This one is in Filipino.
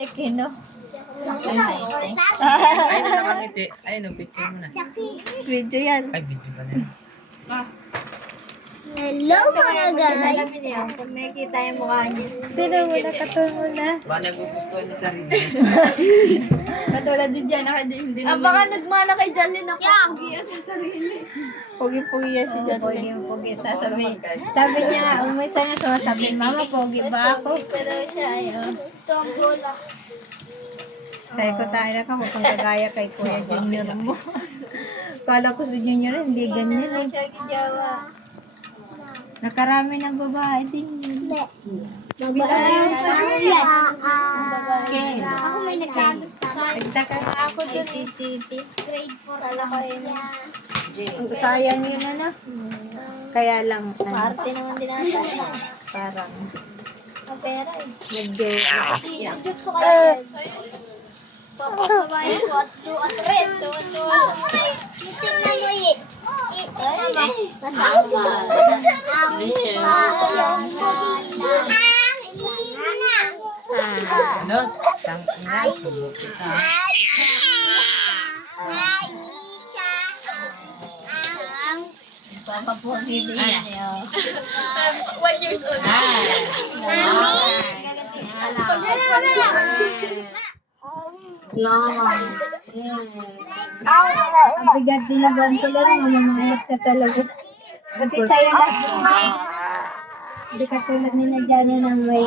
Kino. Ay, na nakangiti. Ay, no, picture mo na. Video yan. Ay, video pa na. Hello mga guys! Pag nakikita yung mukha niya. Sino mo na, katulad mo na. Ba, nagugustuhan niya sarili. Katulad din dyan, hindi naman. Baka nagmana kay Jalyn ako. Pogi yan sa sarili. Pogi-pogi yan si Jalyn. Pogi-pogi sasabihin. Sabi niya, umisa na sumasabi, Mama, pogi ba ako? Pero siya, ayaw. Tombola. Sabi ko tayo na ka, mukhang kagaya kay Kuya Junior mo. Kala ko si Junior, hindi ganyan eh. Nakarami ng babae din yun. Babae. Ako may nagkagusto sa Nagtaka na ako dun eh. grade 4 pala ko yun. Sayang yun ano. Kaya lang, Parte naman din ata. parang Ang pera eh. nag-get. Jutsu kayo. Papasabay ko at red. Tingnan mo eh. Masama. Ano? Tangina. Papapogi din yan. 1 years old. Ang bigat din ng ganito lang, mamayat ka talaga. Pati sa'yo lang. Hindi katulad nila dyan ng may